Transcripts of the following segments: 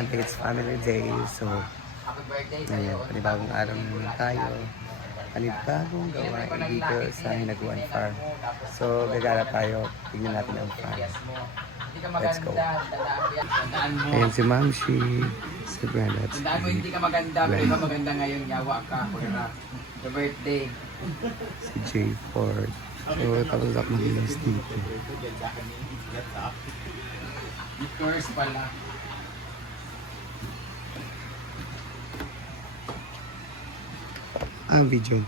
Monday, it's family day. So, ngayon, panibagong araw na naman tayo. Panibagong gawain dito sa Hinaguan Farm. So, gagala tayo. Tingnan natin ang farm. Let's go. Ayan si Mamshi. Si Brenda. Tandaan mo, hindi ka maganda, pero iba maganda ngayon. Yawa ka for the birthday. Si Jay Ford. So, tapos ako mag-inis dito. Liquors pala. Ang video.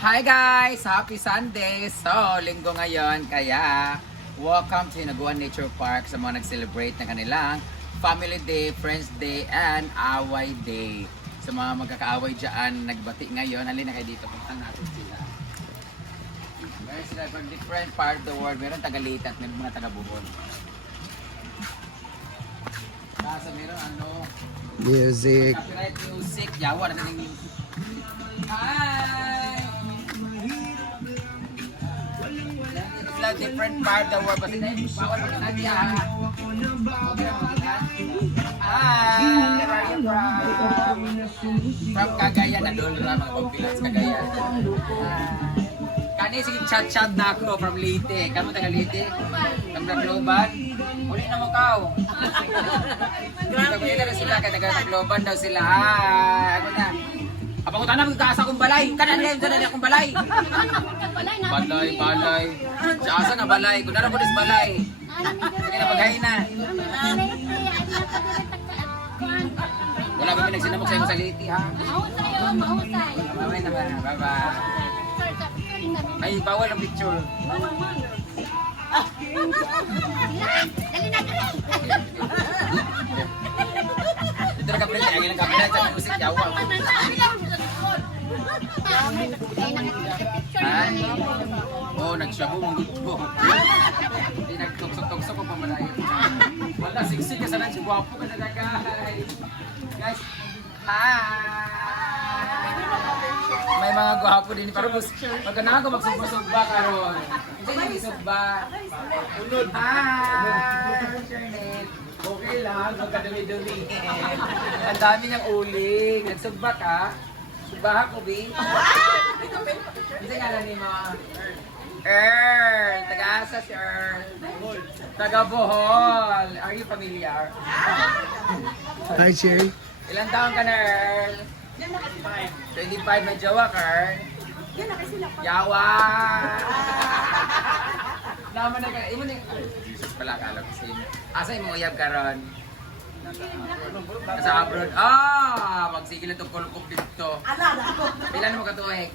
Hi guys! Happy Sunday! So, linggo ngayon, kaya welcome to Hinaguan Nature Park sa mga nag-celebrate ng kanilang Family Day, Friends Day, and Away Day. Sa mga magkakaaway dyan, nagbati ngayon. Halina kayo dito, puntan natin sila. Meron sila from different part of the world. Meron taga-Leyte at meron mga taga-Bohol. Nasa meron ano, Music. copyright music, yawa na natin. Hi! Sila different part of the world. Kasi bawal mo na niya. Okay mo kita. Hi! Where are you from? From Cagayan na doon lang mga pagpilas Cagayan. Kani sige chat-chat na ako from Leyte. Kamu taga Leyte? From Tacloban? Uli na mo kao. Pagpunta na sila kaya taga Tacloban daw sila. Ako na. Apang utana magkaasa akong balay. Kanan ngayon dyan akong balay. Balay. Sa asa nga balay. Kung naran ko dis balay. Hindi na maghay na. Wala ba pinagsinamok sa iyo sa Leyte ha? Bye-bye naman. Bye-bye. Ay, bawal ang picture. Ito na kapilat. Ang ilang kapilat sa music. Yawa. Oh, nagsyabu mong dito. Hindi nagtuksok-tuksok ko pa malayo. Wala, siksik ka sana. Gwapo ka na guys. Guys, hi! May mga gwapo din. Pero pag na ako magsugba-sugba karon. Hindi nagisugba. Hi! Charnette. Okay lang, magkadumi-dumi. Ang dami niyang uling. Nagsugba ka? Sugba ako, Bing. Hindi nga lang ni mga Earl. Taga-asa si Earl. Taga-Bohol. Are you familiar? Hi, Sherry. Ilang taon ka na, Earl? 25 na jowa ka, Earl? Yawa! Naman na ka. Imo na Jesus pala, akala ko sa inyo. Asa yung uyab ka ron? Sa abroad. Magsigil na itong kulkop dito. Ilan mo katuwing?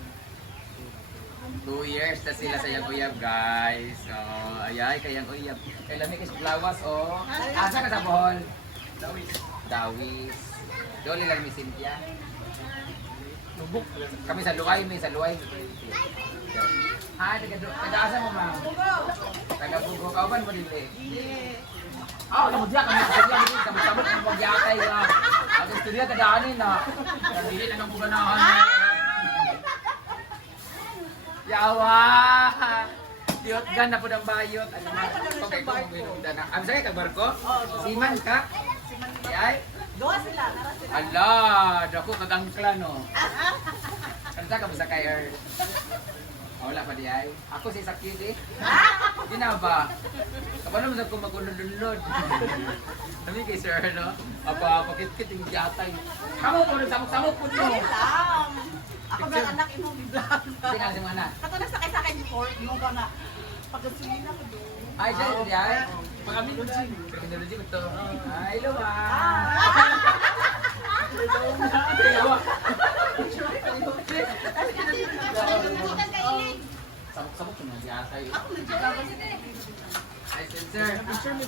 2 years na sila sa iyang uyab, guys. So, ayay, kayang uyab. Kailan may lawas, oh. Asa ka sa Bohol? Dawis. Doli lang mi Cynthia. Kami sa Luay, Hi, taga-asa mo, ma'am? Taga-Bugo. Kauban mo dili? Alam mo diya, kami sa diya, sabot-sabot ng pagyatay na. At istorya, tadaanin na. Nandili na ng buganahan. Yawa! Diotgan na po ng bayot. Ano na? Okay, kung binuda na. Ang sakit, barko? Siman ka? Ay? Ala, dako kagangkla no. Kanta ka ba sa kay Earl? Wala pa di ay. Ako si Sakid eh. Di na ba? Kapano mo sa kung magunod-unod? Kami kay Sir, no? Apa, pakit-kit yung yatay. Kamu po, samok-samok po nyo. Ako ba anak imong biglaan ba? Sige nga si Mana. Kato nagsakay sa akin before, yung ba nga pagkasulina ko doon. Ay, dyan, di ay. Pag-amin ko dyan. Technology ko to. Ay, luwa. Sabok-sabok ko na si Atay. Ay, sensor. Picture me.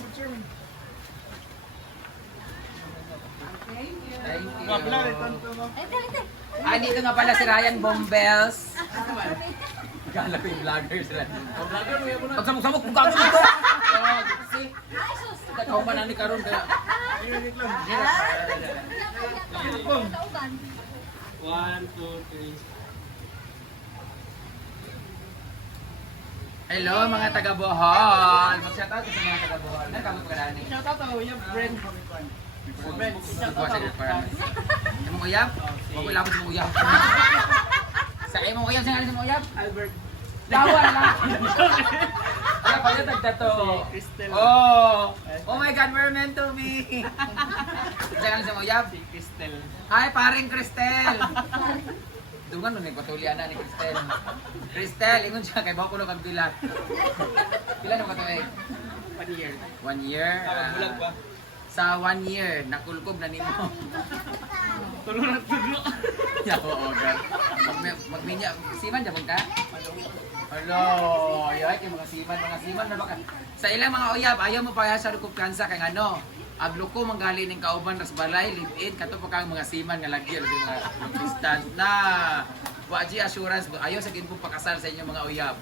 Thank you. Ah, dito nga pala si Ryan Bombels. Kala ko yung vloggers sila. Pag samok-samok, kung gagawin dito. See? Kakao pa na ni Karon. One, two, three. Hello mga taga Bohol. Mag-shoutout sa mga taga Bohol. Nagkamot ka dani. Shout out to yung friend. Friend, shout Ikaw out sa to. requirements. Imong uyab? Wag ko labot sa uyab. Sa imong uyab sa imong uyab? Albert. Dawal lang. Kaya pala tagdato. Cristel. Oh my God, we're meant to be. Sa sa uyab? Si Cristel. Hi, paring Cristel. Dungan mo may patulian na ni Cristel. Cristel, ingon siya kay bako kag bilat. Pila na ka eh? 1 year. 1 year. Bulag ba? Sa 1 year, nakulkob na nimo. Tulo na tulo. Ya, oo, girl. Magminya, siman dyan ka? Hello, yoy, kay mga siman na baka. Sa ilang mga uyab, ayaw mo pa sa kumpiyansa kay ano, agluko manggali ning kauban ras balay, live-in, kato pa kang mga siman nga lagi yung mga distance na. Waji assurance, ayaw sa ginpong pakasal sa inyong mga uyab.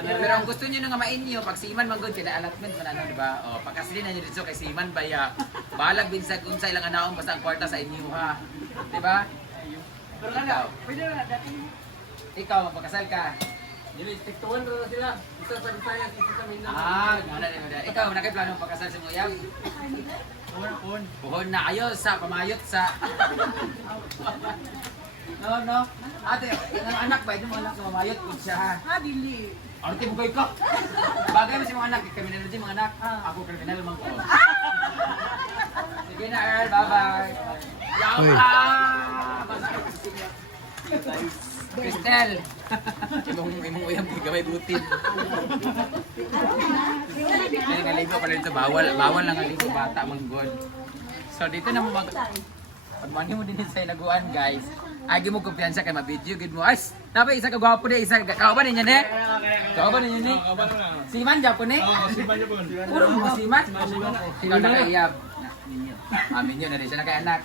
Pero ang gusto niyo nga mainyo, pag siman man gud kina allotment man ano, di ba? O, pagkasilin na niyo dito kay siman baya. Balag binsag unsa ilang anaon basta ang kwarta sa inyo ha. Di ba? Pero ano, pwede na dati. Ikaw magpakasal ka. Dili, stick to one na sila. Isa sa Visayas, isa sa Mindanao. Gana din mo. Ikaw nakay plano magpakasal sa mo uyab? Puhon. Buhon na ayo sa pamayot sa. No. Ate, yung anak ba? Yung anak na mamayot po siya ha. Dili. Arte mo kayo ka. Bagay mo si mga anak, kriminal din mga anak. Ako kriminal man ko. Sige na Earl, bye-bye. Yawa! Cristel! Imong uyam kay gamay butin. Kaya nga ligo pala dito, bawal lang ang ligo bata manggod. So dito na mo pagmani mo din sa inaguan guys. Agi mo kumpiyansa kay ma-video gid mo. Ay, dapat isa ka gwapo de, isa kauban ninyo ne. Kauban ninyo ne. Siman Japon ne. Puro mo siman. Ikaw na kaiyab. Amin yun na rin siya na kay anak.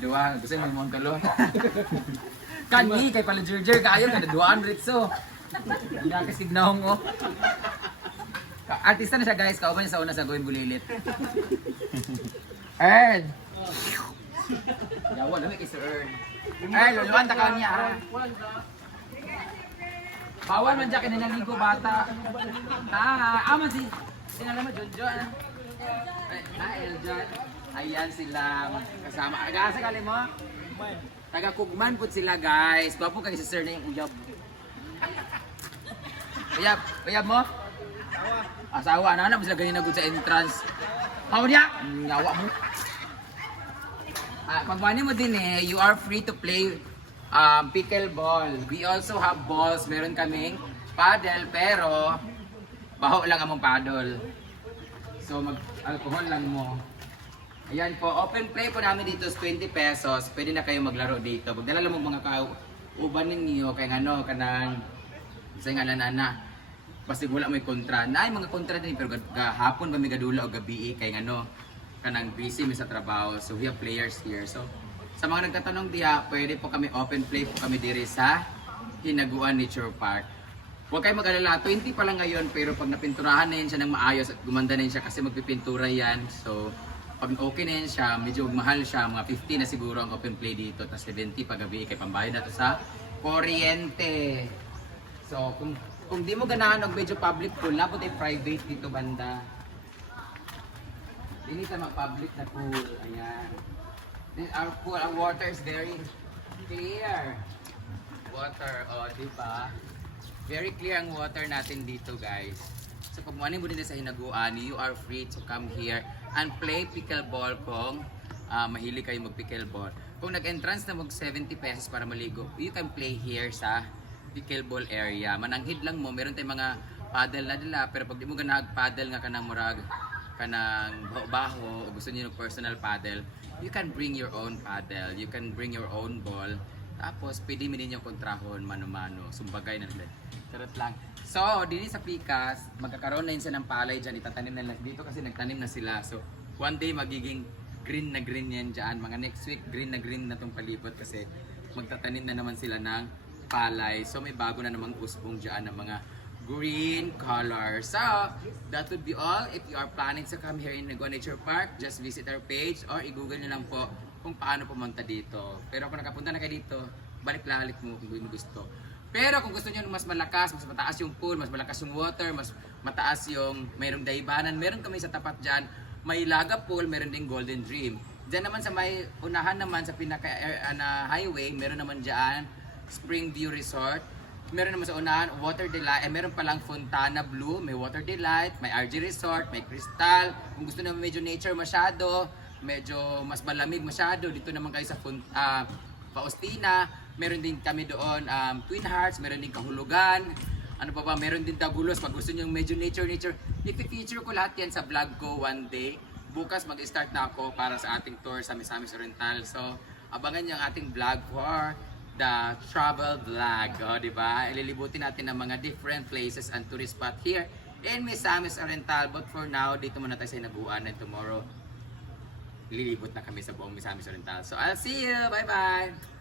Dua, gusto mo mong tulo. Kani kay pala Jerjer kaayo kada 200 so. Nakasig na hong oh. Artista na siya guys, kauban niya sa una sa Gawin Bulilit. Ern. Yawa na may kay Sir Ern. Luluan ta ka niya ha. Bawal man dyan kinanaligo bata. Aman si sinala mo Jonjon. Eljan. Ayan sila kasama. Agasa kali mo? Taga Kugman po sila guys. Gwapo kay si Sir na yung uyab. Uyab mo? Asawa. Ano mo sila ganina good sa entrance? Hawa niya? Ngawa mo. Pagmani mo din you are free to play pickleball. We also have balls. Meron kaming paddle pero baho lang among paddle. So mag-alcohol lang mo. Ayan po, open play po namin dito is 20 pesos. Pwede na kayo maglaro dito. Pagdala lang mo mga kauban ninyo kay ano kanang sa nga na. Basta wala may kontra. Naay mga kontra din pero hapon ba may gadula o gabi kay ano kanang busy mi sa trabaho. So we have players here. So sa mga nagtatanong diha, pwede po kami open play po kami diri sa Hinaguan Nature Park. Huwag kayo mag-alala, 20 pa lang ngayon pero pag napinturahan na yun siya ng maayos at gumanda na yun siya kasi magpipintura yan. So pag okay na yun siya, medyo mahal siya, mga 50 na siguro ang open play dito, tapos 70 pag gabi kay pambayad na to sa kuryente. So kung di mo ganahan og medyo public pool, napot ay private dito banda. Dili ta mag-public na pool. Ayan. Then our pool, our water is very clear. Water, di ba? Very clear ang water natin dito, guys. So pag mo din sa Hinaguan, you are free to come here and play pickleball kung mahilig kayo mag-pickleball. Kung nag-entrance na mag 70 pesos para maligo, you can play here sa pickleball area. Mananghid lang mo, meron tayong mga paddle na dila, pero pag di mo ganag paddle nga kanang murag kanang baho o gusto niyo ng personal paddle, you can bring your own paddle, you can bring your own ball. Tapos pwede mo ninyo kontrahon mano-mano, sumbagay na nila. Charot lang. So, dito sa Pikas, magkakaroon na yun sa ng palay dyan, itatanim na dito kasi nagtanim na sila. So, one day magiging green na green yan dyan. Mga next week, green na green na itong palibot kasi magtatanim na naman sila ng palay. So, may bago na namang usbong dyan ng mga green color. So, that would be all. If you are planning to come here in Hinaguan Nature Park, just visit our page or i-google nyo lang po kung paano pumunta dito. Pero kung nakapunta na kayo dito, balik-lalik mo kung gusto. Pero kung gusto niyo ng mas malakas, mas mataas yung pool, mas malakas yung water, mas mataas yung mayroong daibanan, meron kami sa tapat dyan, may Laga Pool, meron ding Golden Dream. Diyan naman sa may unahan naman sa pinaka highway, meron naman dyan Spring View Resort. Meron naman sa unahan Water Delight, meron palang Fontana Blue, may Water Delight, may RG Resort, may Crystal. Kung gusto naman medyo nature masyado, medyo mas malamig masyado, dito naman kayo sa Faustina. Meron din kami doon Twin Hearts, meron din Kahulugan. Ano pa ba, meron din Dagulos. Pag gusto niyo medyo nature, i-feature ko lahat yan sa vlog ko one day. Bukas mag-start na ako para sa ating tour sa Misamis Oriental. So, abangan niyo ang ating vlog for the travel vlog. O, diba? Ililibutin natin ng mga different places and tourist spot here in Misamis Oriental. But for now, dito muna tayo sa Hinaguan and tomorrow, lilibot na kami sa buong Misamis Oriental. So, I'll see you! Bye-bye!